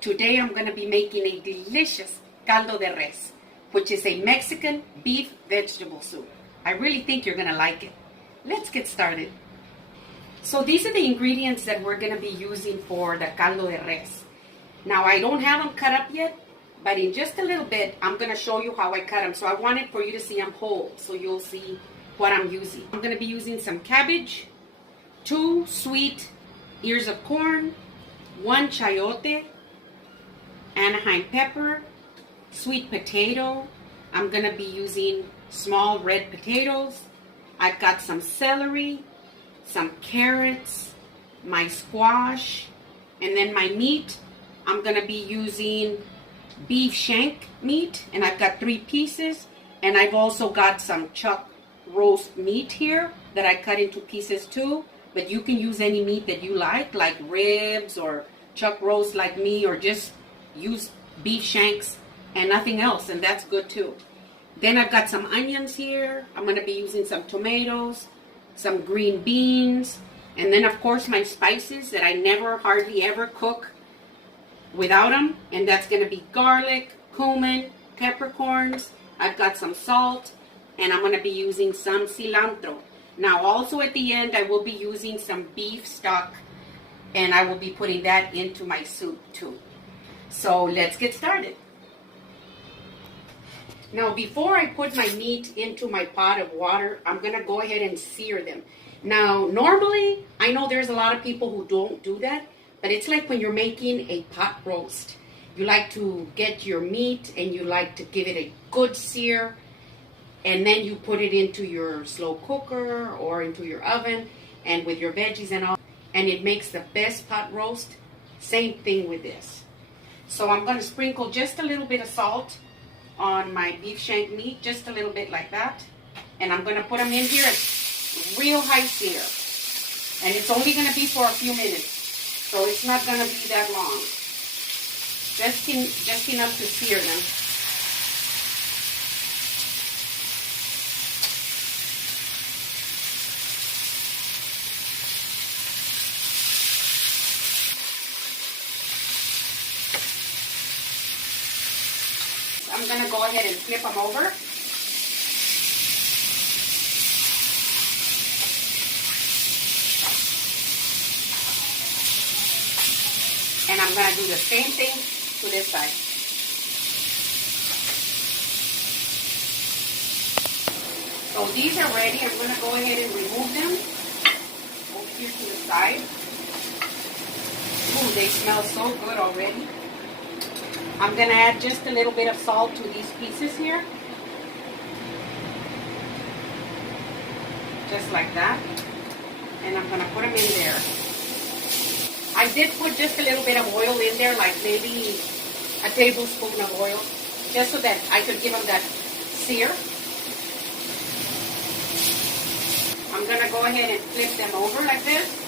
Today I'm going to be making a delicious caldo de res, which is a Mexican beef vegetable soup. I really think you're going to like it. Let's get started. So these are the ingredients that we're going to be using for the caldo de res. Now I don't have them cut up yet, but in just a little bit I'm going to show you how I cut them. So I wanted for you to see them whole, so you'll see what I'm using. I'm going to be using some cabbage, 2 sweet ears of corn, 1 chayote, Anaheim pepper, sweet potato. I'm going to be using small red potatoes. I've got some celery, some carrots, my squash, and then my meat. I'm going to be using beef shank meat, and I've got 3 pieces. And I've also got some chuck roast meat here that I cut into pieces too. But you can use any meat that you like ribs or chuck roast like me, or just use beef shanks and nothing else, and that's good too. Then I've got some onions here. I'm going to be using some tomatoes, some green beans, and then of course my spices that I never hardly ever cook without them, and that's going to be garlic, cumin, peppercorns. I've got some salt, and I'm going to be using some cilantro. Now also at the end I will be using some beef stock, and I will be putting that into my soup too. So let's get started. Now before I put my meat into my pot of water, I'm going to go ahead and sear them. Now normally, I know there's a lot of people who don't do that, but it's like when you're making a pot roast. You like to get your meat and you like to give it a good sear, and then you put it into your slow cooker or into your oven and with your veggies and all, and it makes the best pot roast. Same thing with this. So I'm going to sprinkle just a little bit of salt on my beef shank meat, just a little bit like that. And I'm going to put them in here at real high sear. And it's only going to be for a few minutes, so it's not going to be that long. Just enough to sear them. I'm going to go ahead and flip them over. And I'm going to do the same thing to this side. So these are ready. I'm going to go ahead and remove them over here to the side. Ooh, they smell so good already. I'm going to add just a little bit of salt to these pieces here. Just like that. And I'm going to put them in there. I did put just a little bit of oil in there, like maybe a tablespoon of oil, just so that I could give them that sear. I'm going to go ahead and flip them over like this.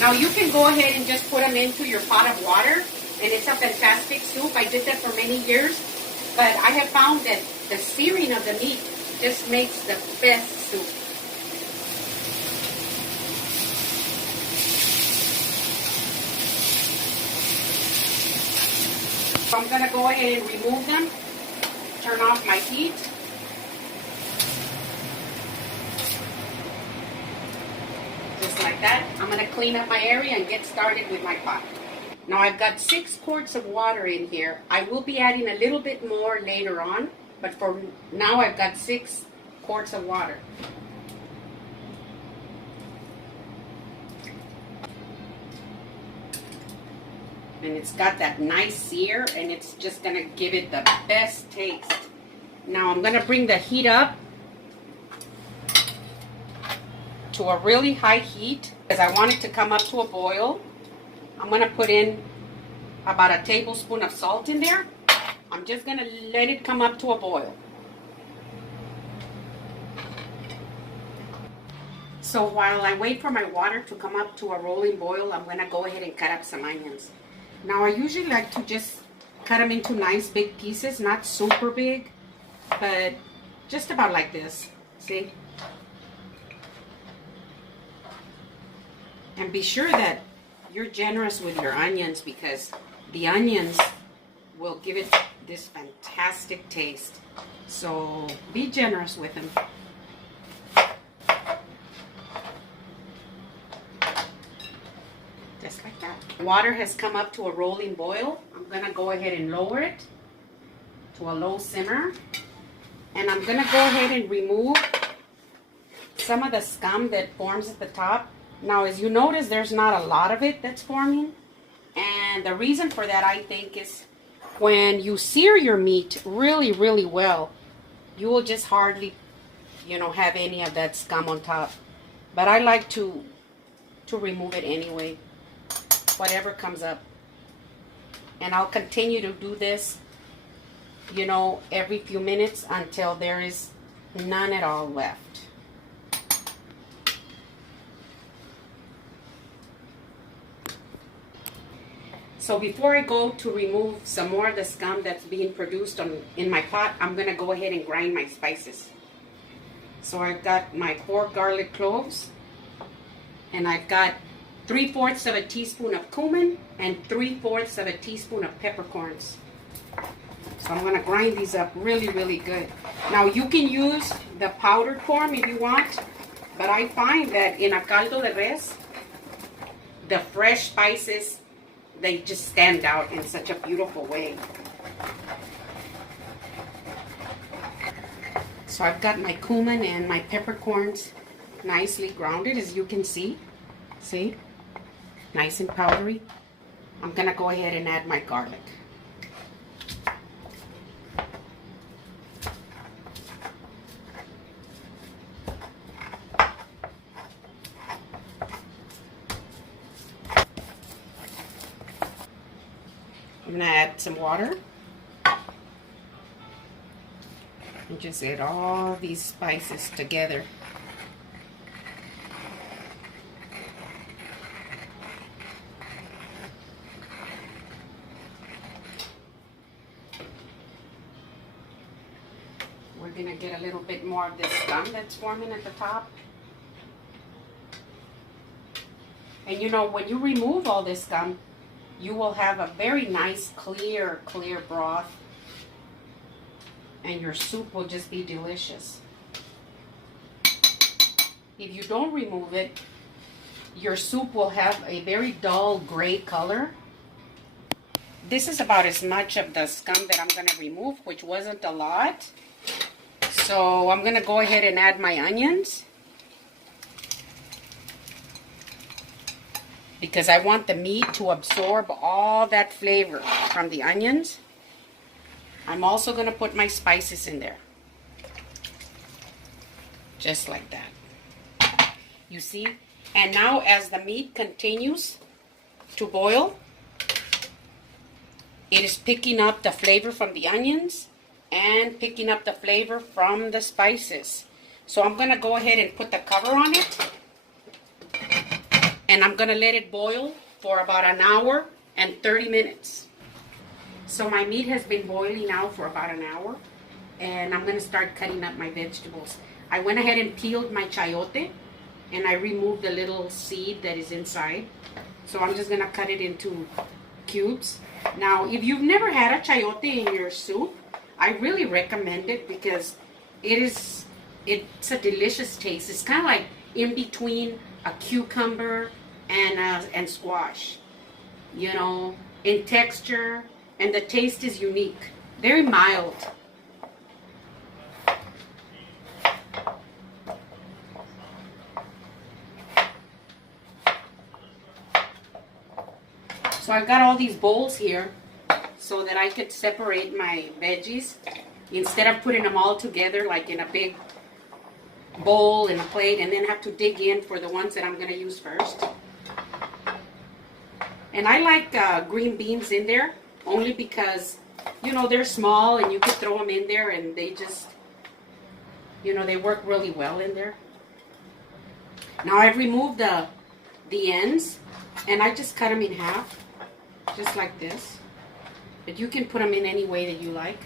Now you can go ahead and just put them into your pot of water, and it's a fantastic soup. I did that for many years, but I have found that the searing of the meat just makes the best soup. So I'm going to go ahead and remove them, turn off my heat. Like that. I'm going to clean up my area and get started with my pot. Now I've got 6 quarts of water in here. I will be adding a little bit more later on, but for now I've got 6 quarts of water. And it's got that nice sear, and it's just going to give it the best taste. Now I'm going to bring the heat up to a really high heat, because I want it to come up to a boil. I'm going to put in about a tablespoon of salt in there. I'm just going to let it come up to a boil. So while I wait for my water to come up to a rolling boil, I'm going to go ahead and cut up some onions. Now I usually like to just cut them into nice big pieces, not super big, but just about like this. See? And be sure that you're generous with your onions, because the onions will give it this fantastic taste. So be generous with them. Just like that. Water has come up to a rolling boil. I'm gonna go ahead and lower it to a low simmer. And I'm gonna go ahead and remove some of the scum that forms at the top. Now, as you notice, there's not a lot of it that's forming. And the reason for that, I think, is when you sear your meat really, really well, you will just hardly, have any of that scum on top. But I like to remove it anyway, whatever comes up. And I'll continue to do this, every few minutes until there is none at all left. So before I go to remove some more of the scum that's being produced in my pot, I'm going to go ahead and grind my spices. So I've got my 4 garlic cloves, and I've got 3/4 of a teaspoon of cumin and 3/4 of a teaspoon of peppercorns. So I'm going to grind these up really, really good. Now you can use the powdered form if you want, but I find that in a caldo de res, the fresh spices, they just stand out in such a beautiful way. So I've got my cumin and my peppercorns nicely grounded, as you can see. See? Nice and powdery. I'm going to go ahead and add my garlic. I'm going to add some water and just add all these spices together. We're going to get a little bit more of this scum that's forming at the top. And when you remove all this scum, you will have a very nice, clear broth. And your soup will just be delicious. If you don't remove it, your soup will have a very dull gray color. This is about as much of the scum that I'm going to remove, which wasn't a lot. So I'm going to go ahead and add my onions, because I want the meat to absorb all that flavor from the onions. I'm also going to put my spices in there. Just like that. You see? And now as the meat continues to boil, it is picking up the flavor from the onions and picking up the flavor from the spices. So I'm going to go ahead and put the cover on it. And I'm going to let it boil for about an hour and 30 minutes. So my meat has been boiling now for about an hour. And I'm going to start cutting up my vegetables. I went ahead and peeled my chayote. And I removed the little seed that is inside. So I'm just going to cut it into cubes. Now, if you've never had a chayote in your soup, I really recommend it, because it's a delicious taste. It's kind of like in between a cucumber and squash, in texture, and the taste is unique, very mild. So I've got all these bowls here so that I could separate my veggies instead of putting them all together like in a big bowl and a plate, and then have to dig in for the ones that I'm going to use first. And I like green beans in there only because, they're small and you could throw them in there and they just, they work really well in there. Now I've removed the ends and I just cut them in half, just like this. But you can put them in any way that you like.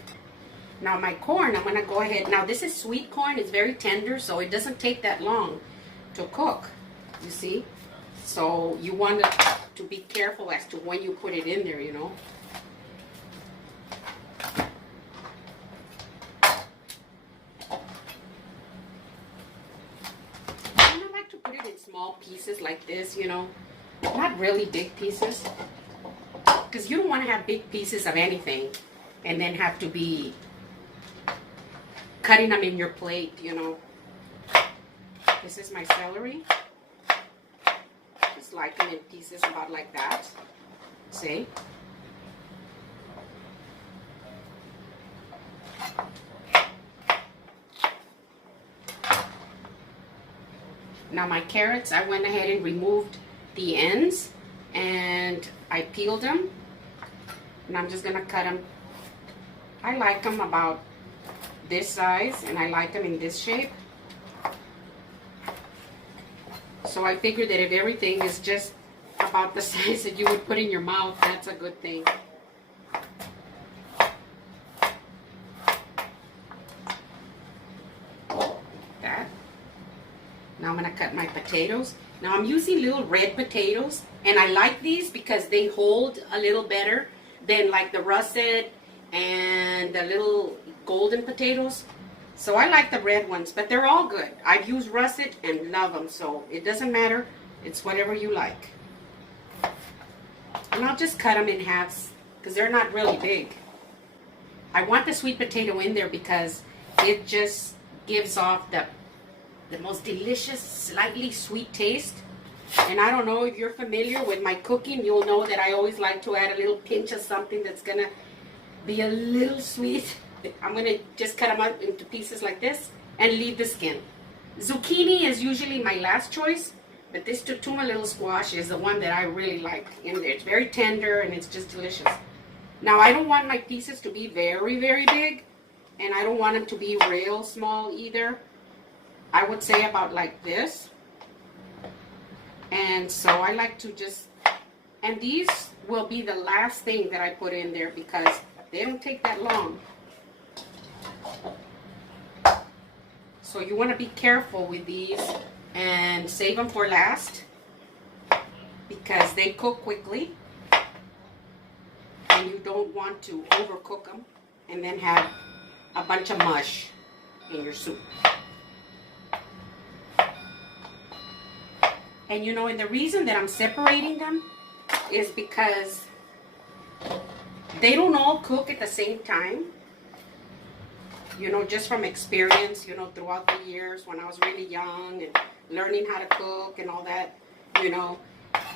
Now my corn, I'm going to go ahead. Now this is sweet corn. It's very tender, so it doesn't take that long to cook. You see? So you want to be careful as to when you put it in there, you know. And I like to put it in small pieces like this, you know. Not really big pieces. Because you don't want to have big pieces of anything and then have to be cutting them in your plate, you know. This is my celery. Just like them in pieces about like that. See? Now my carrots, I went ahead and removed the ends and I peeled them. And I'm just gonna cut them. I like them about this size and I like them in this shape. So I figured that if everything is just about the size that you would put in your mouth, that's a good thing. That. Now I'm gonna cut my potatoes. Now I'm using little red potatoes and I like these because they hold a little better than like the russet and the little golden potatoes. So I like the red ones, but they're all good. I've used russet and love them, so it doesn't matter. It's whatever you like. And I'll just cut them in halves because they're not really big. I want the sweet potato in there because it just gives off the most delicious, slightly sweet taste. And I don't know if you're familiar with my cooking, you'll know that I always like to add a little pinch of something that's gonna be a little sweet. I'm gonna just cut them up into pieces like this and leave the skin. Zucchini is usually my last choice, but this Tutuma little squash is the one that I really like in there. It's very tender and it's just delicious. Now I don't want my pieces to be very, very big, and I don't want them to be real small either. I would say about like this. And so I like to just, and these will be the last thing that I put in there because they don't take that long. So you want to be careful with these and save them for last because they cook quickly and you don't want to overcook them and then have a bunch of mush in your soup. And you know, and the reason that I'm separating them is because they don't all cook at the same time. You know, just from experience, you know, throughout the years when I was really young and learning how to cook and all that, you know,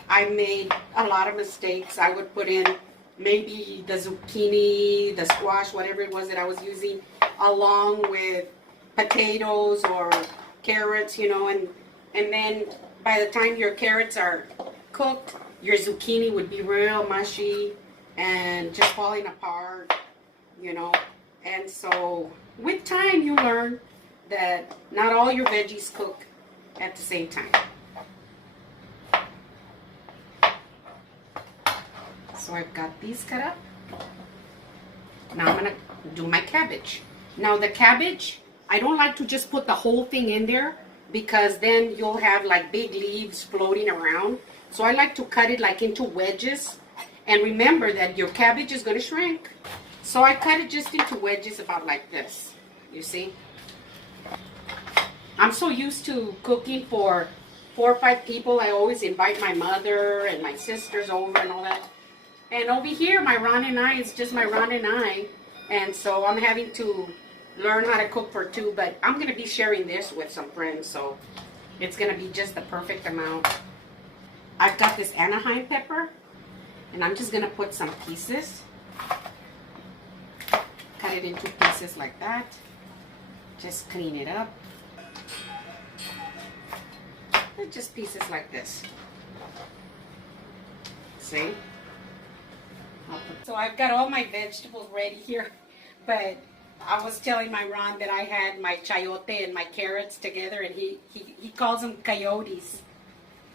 I made a lot of mistakes. I would put in maybe the zucchini, the squash, whatever it was that I was using, along with potatoes or carrots, you know, and then by the time your carrots are cooked, your zucchini would be real mushy and just falling apart, you know. And so with time you learn that not all your veggies cook at the same time. So I've got these cut up. Now I'm gonna do my cabbage. Now the cabbage, I don't like to just put the whole thing in there because then you'll have like big leaves floating around. So I like to cut it like into wedges. And remember that your cabbage is gonna shrink. So I cut it just into wedges about like this, you see? I'm so used to cooking for 4 or 5 people. I always invite my mother and my sisters over and all that. And over here, my Ron and I is just my Ron and I. And so I'm having to learn how to cook for 2, but I'm gonna be sharing this with some friends, so it's gonna be just the perfect amount. I've got this Anaheim pepper, and I'm just gonna put some pieces. Cut it into pieces like that. Just clean it up. And just pieces like this. See? So I've got all my vegetables ready here, but I was telling my Ron that I had my chayote and my carrots together, and he calls them coyotes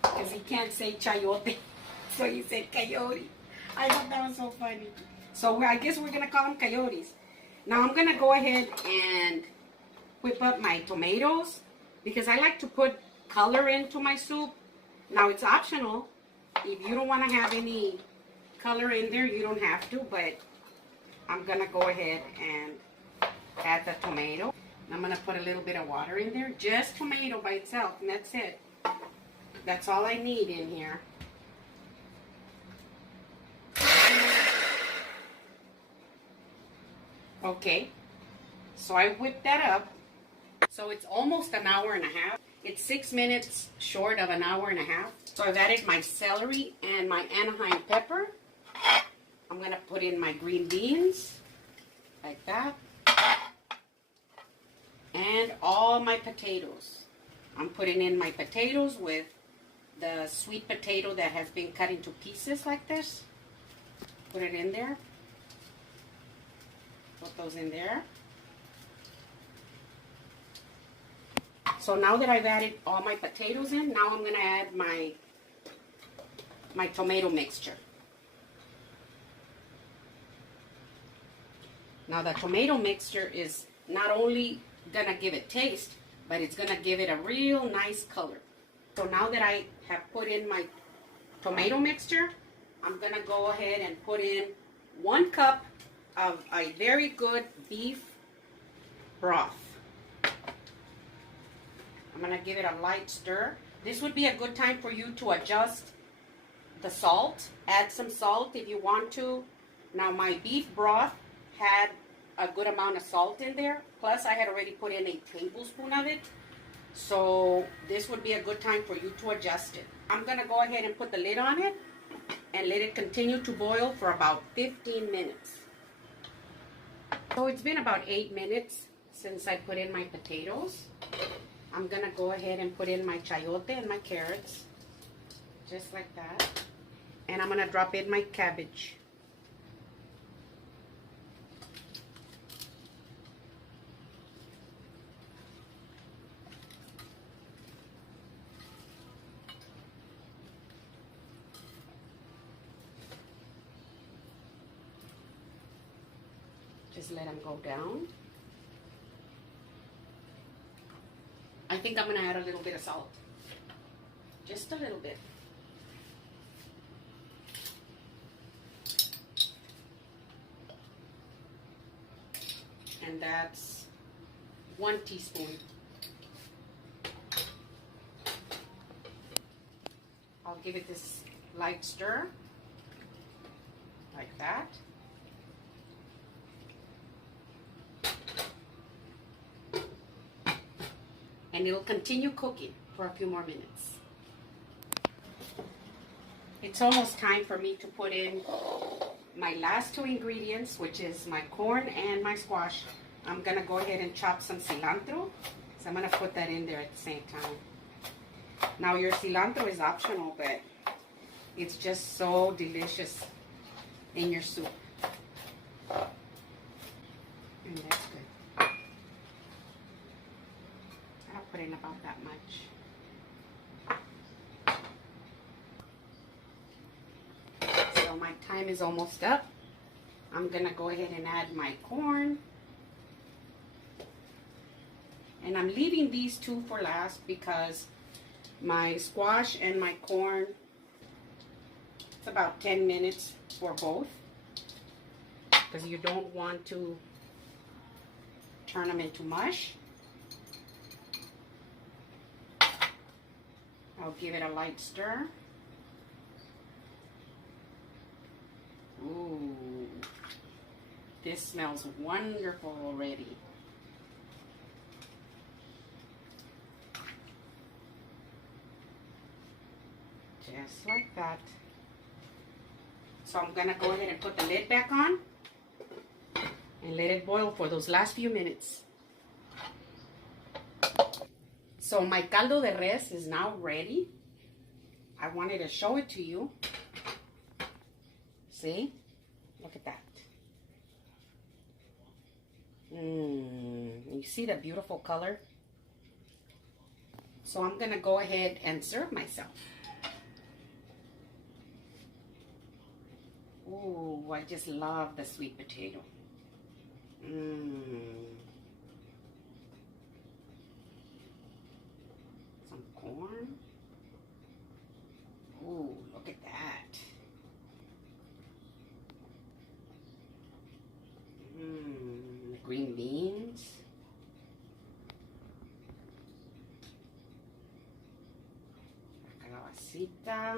because he can't say chayote, so he said coyote. I thought that was so funny. So I guess we're gonna call them coyotes. Now I'm gonna go ahead and whip up my tomatoes because I like to put color into my soup. Now it's optional. If you don't want to have any color in there, you don't have to, but I'm going to go ahead and add the tomato. I'm going to put a little bit of water in there, just tomato by itself, and that's it. That's all I need in here. Okay, so I whipped that up. So it's almost an hour and a half. It's 6 minutes short of an hour and a half. So I've added my celery and my Anaheim pepper. I'm going to put in my green beans, like that. And all my potatoes. I'm putting in my potatoes with the sweet potato that has been cut into pieces like this. Put it in there. Put those in there. So now that I've added all my potatoes in, now I'm going to add my tomato mixture. Now the tomato mixture is not only going to give it taste, but it's going to give it a real nice color. So now that I have put in my tomato mixture, I'm going to go ahead and put in 1 cup of a very good beef broth. I'm going to give it a light stir. This would be a good time for you to adjust the salt. Add some salt if you want to. Now my beef broth had a good amount of salt in there. Plus I had already put in a tablespoon of it. So this would be a good time for you to adjust it. I'm going to go ahead and put the lid on it and let it continue to boil for about 15 minutes. So it's been about 8 minutes since I put in my potatoes. I'm going to go ahead and put in my chayote and my carrots, just like that. And I'm going to drop in my cabbage. Just let them go down. I think I'm going to add a little bit of salt. Just a little bit. And that's 1 teaspoon. I'll give it this light stir, like that. And it'll continue cooking for a few more minutes. It's almost time for me to put in my last 2 ingredients, which is my corn and my squash. I'm gonna go ahead and chop some cilantro. So I'm gonna put that in there at the same time. Now your cilantro is optional, but it's just so delicious in your soup. And that's good. I'll put in about that much. So my time is almost up. I'm gonna go ahead and add my corn. And I'm leaving these 2 for last because my squash and my corn, it's about 10 minutes for both. Because you don't want to turn them into mush. I'll give it a light stir. Ooh, this smells wonderful already. Just like that. So I'm gonna go ahead and put the lid back on and let it boil for those last few minutes. So my caldo de res is now ready. I wanted to show it to you. See? Look at that. You see the beautiful color? So I'm gonna go ahead and serve myself. Ooh, I just love the sweet potato. Some corn. calabacita.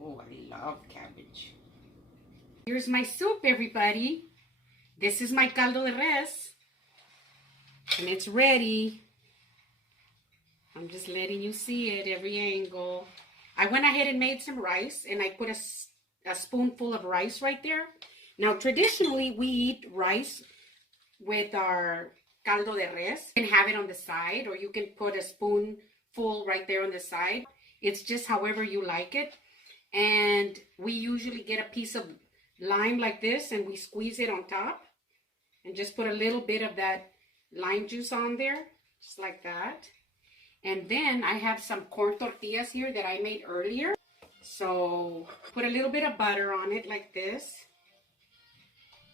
Oh, I love cabbage. Here's my soup, everybody. This is my caldo de res. And it's ready. I'm just letting you see it, every angle. I went ahead and made some rice, and I put a spoonful of rice right there. Now, traditionally, we eat rice with our caldo de res. You can have it on the side, or you can put a spoonful right there on the side. It's just however you like it. And we usually get a piece of lime like this, and we squeeze it on top. And just put a little bit of that lime juice on there, just like that. And then I have some corn tortillas here that I made earlier. So put a little bit of butter on it like this.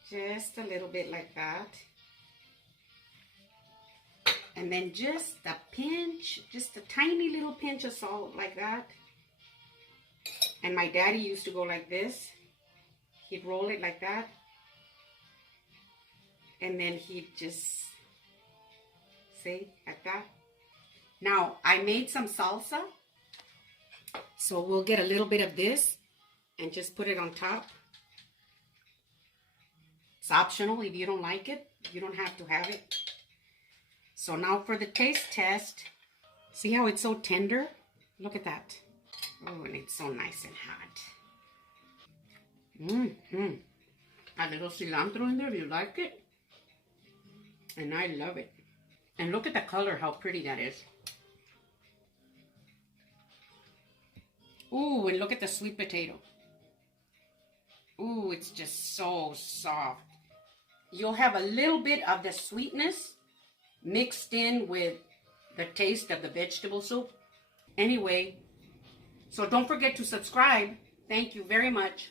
Just a little bit like that. And then just a pinch, just a tiny little pinch of salt like that. And my daddy used to go like this. He'd roll it like that. And then he'd just, see, like that. Now, I made some salsa. So we'll get a little bit of this and just put it on top. It's optional. If you don't like it, you don't have to have it. So now for the taste test. See how it's so tender? Look at that. Oh, and it's so nice and hot. A little cilantro in there if you like it. And I love it. And look at the color, how pretty that is. Ooh, and look at the sweet potato. Ooh, it's just so soft. You'll have a little bit of the sweetness mixed in with the taste of the vegetable soup. Anyway, so don't forget to subscribe. Thank you very much.